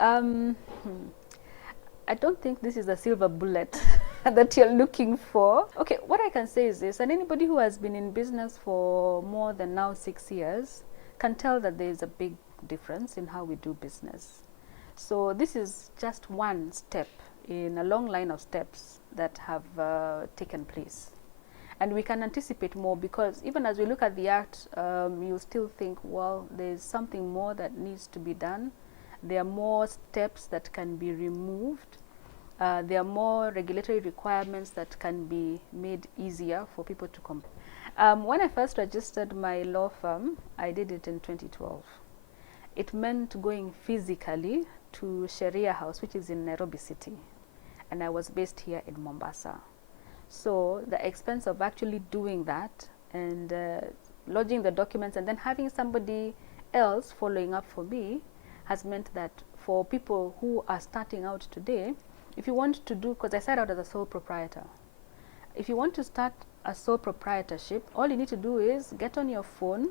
Um, hmm. I don't think this is a silver bullet that you're looking for. Okay, what I can say is this, and anybody who has been in business for more than now 6 years can tell that there is a big difference in how we do business. So this is just one step in a long line of steps that have taken place. And we can anticipate more, because even as we look at the act, you still think, well, there's something more that needs to be done. There are more steps that can be removed. There are more regulatory requirements that can be made easier for people to come. When I first registered my law firm, I did it in 2012. It meant going physically to Sheria house, which is in Nairobi city, and I was based here in Mombasa. So the expense of actually doing that and lodging the documents and then having somebody else following up for me has meant that for people who are starting out today, if you want to do, because I started out as a sole proprietor, if you want to start a sole proprietorship, all you need to do is get on your phone,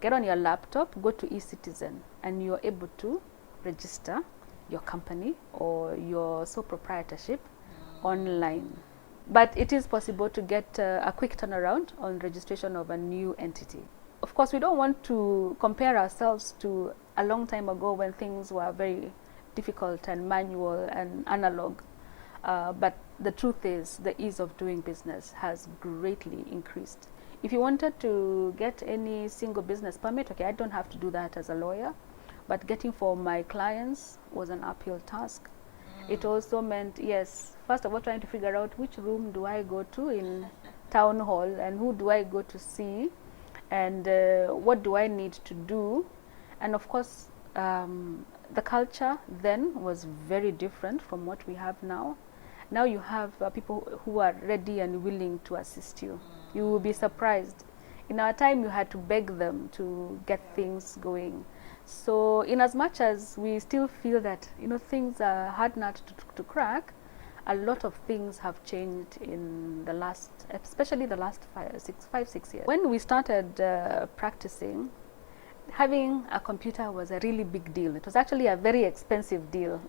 get on your laptop, go to eCitizen, and you're able to register your company or your sole proprietorship online. But it is possible to get a quick turnaround on registration of a new entity. Of course, we don't want to compare ourselves to a long time ago when things were very difficult and manual and analog. But the truth is, the ease of doing business has greatly increased. If you wanted to get any single business permit, okay, I don't have to do that as a lawyer, but getting for my clients was an uphill task. It also meant, yes, first of all, trying to figure out which room do I go to in town hall and who do I go to see and what do I need to do. And of course, the culture then was very different from what we have now. Now you have people who are ready and willing to assist you. You will be surprised. In our time, you had to beg them to get things going. So in as much as we still feel that, you know, things are hard nut to crack, a lot of things have changed in the last, especially the last 5-6 years. When we started practicing, having a computer was a really big deal. It was actually a very expensive deal.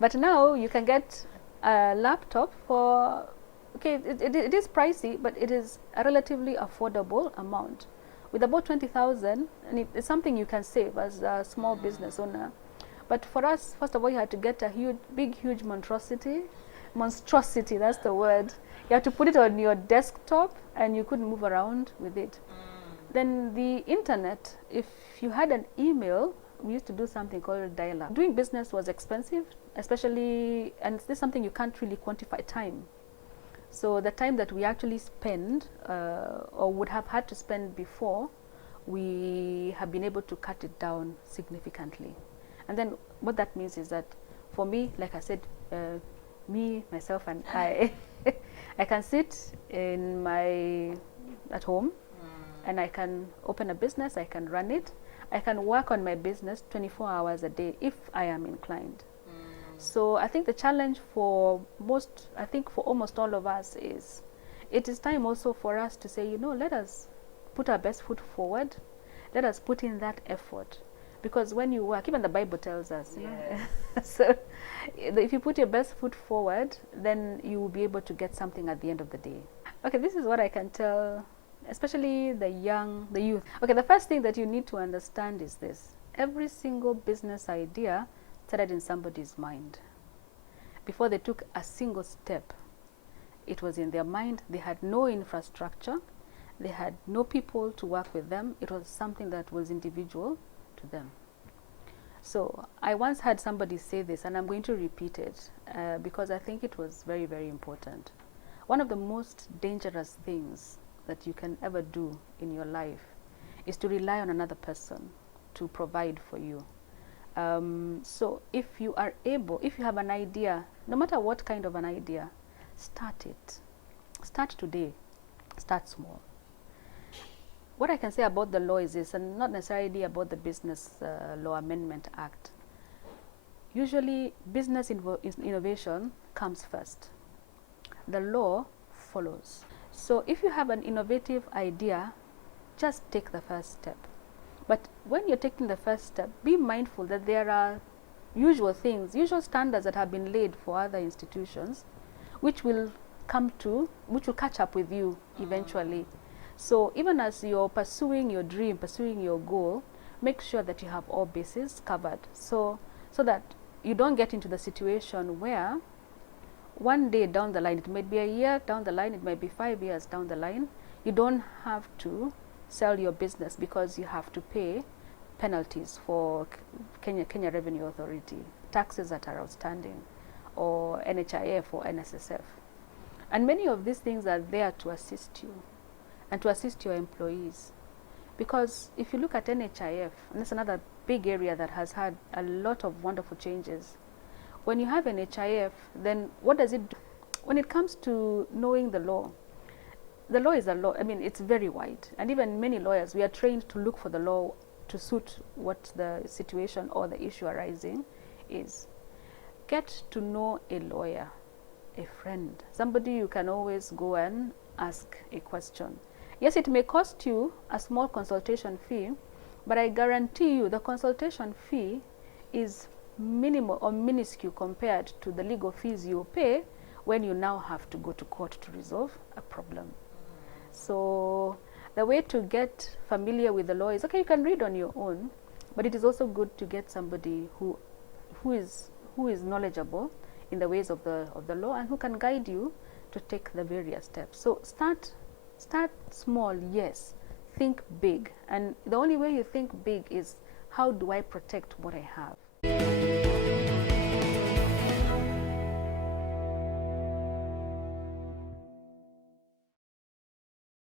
But now you can get a laptop for, okay, it is pricey, but it is a relatively affordable amount. With about 20,000, and it's something you can save as a small business owner. But for us, first of all, you had to get a huge monstrosity, that's the word. You had to put it on your desktop and you couldn't move around with it. Then the internet, if you had an email, we used to do something called dial-up. Doing business was expensive, especially, and this is something you can't really quantify, time. So the time that we actually spend or would have had to spend before, we have been able to cut it down significantly. And then what that means is that for me, like I said, me, myself, and I, I can sit at home and I can open a business, I can run it, I can work on my business 24 hours a day if I am inclined. So I think the challenge for almost all of us is, it is time also for us to say, you know, let us put our best foot forward. Let us put in that effort. Because when you work, even the Bible tells us, you know? So if you put your best foot forward, then you will be able to get something at the end of the day. Okay, this is what I can tell, especially the youth. Okay, the first thing that you need to understand is this. Every single business idea started in somebody's mind. Before they took a single step, it was in their mind. They had no infrastructure. They had no people to work with them. It was something that was individual to them. So I once had somebody say this, and I'm going to repeat it because I think it was very, very important. One of the most dangerous things that you can ever do in your life is to rely on another person to provide for you. So if you have an idea, no matter what kind of an idea, start it. Start today. Start small. What I can say about the law is this, and not necessarily about the Business Law Amendment Act. Usually, business innovation comes first. The law follows. So if you have an innovative idea, just take the first step. But when you're taking the first step, be mindful that there are usual things, usual standards that have been laid for other institutions, which will catch up with you eventually. So even as you're pursuing your dream, pursuing your goal, make sure that you have all bases covered, so that you don't get into the situation where one day down the line, it might be a year down the line, it might be 5 years down the line, you don't have to sell your business because you have to pay penalties for Kenya Revenue Authority, taxes that are outstanding, or NHIF or NSSF. And many of these things are there to assist you and to assist your employees. Because if you look at NHIF, and that's another big area that has had a lot of wonderful changes. When you have NHIF, then what does it do? When it comes to knowing the law is a law. I mean, it's very wide. And even many lawyers, we are trained to look for the law to suit what the situation or the issue arising is. Get to know a lawyer, a friend, somebody you can always go and ask a question. Yes, it may cost you a small consultation fee, but I guarantee you the consultation fee is minimal or minuscule compared to the legal fees you pay when you now have to go to court to resolve a problem. So the way to get familiar with the law is, okay, you can read on your own, but it is also good to get somebody who is knowledgeable in the ways of the law and who can guide you to take the various steps. So start small, yes. Think big. And the only way you think big is, how do I protect what I have?